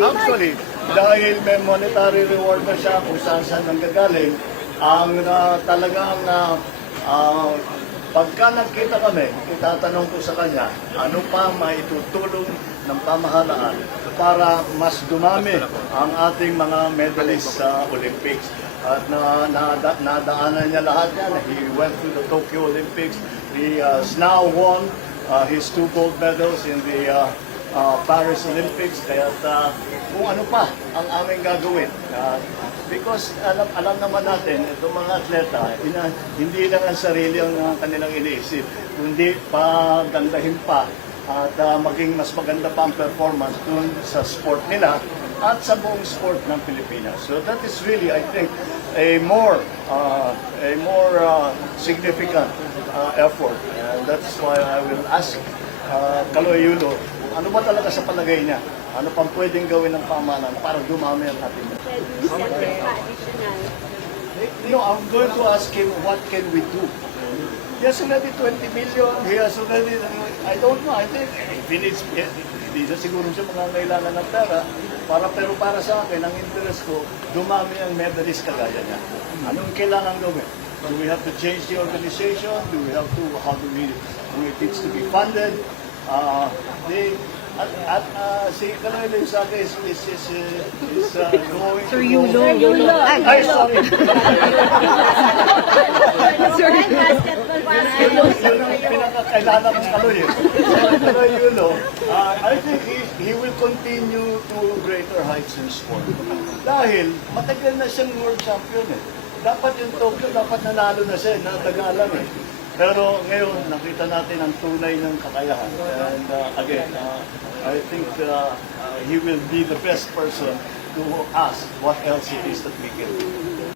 Actually, dahil may monetary reward na siya kung saan nanggagaling, ang talagang pagka nagkita kami, itatanong ko sa kanya, ano pa maitutulong ng pamahalaan para mas dumami ang ating mga medalists sa Olympics. At nadaanan niya lahat yan. He went to the Tokyo Olympics. He has now won his 2 gold medals in the Paris Olympics. Kaya kung ano pa ang aming gagawin. Because alam naman natin, itong mga atleta, hindi lang ang sarili ang kanilang iniisip, kundi pagandahin pa at maging mas maganda pa ang performance dun sa sport nila at sa buong sport ng Pilipinas. So that is really, I think, a more significant effort. And that's why I will ask Kaloy Yulo, ano ba talaga sa palagay niya? Ano pang pwedeng gawin ng pamahalaan para dumami ang ating I'm going to ask him, what can we do? He has already 20 million. He has already, I don't know, I think, hindi na siguro siya mangangailangan ng pera. Pero para sa akin, ang interest ko, dumami ang medalist kagaya niya. Anong kailangan gawin? Do we have to change the organization? How do it needs to be funded? Si Kaloy sa akin is going Sir Yulo. Ay, sorry. Yun ang pinakakailangan ng Kaloy. Kaloy Yulo, I think he will continue to greater heights in sport. Dahil matagal na siyang world champion eh. Dapat yung Tokyo, dapat nanalo na siya, natagalan eh. Pero ngayon, nakita natin ang tunay ng kakayahan. And again, I think he will be the best person to ask what else it is that we can do.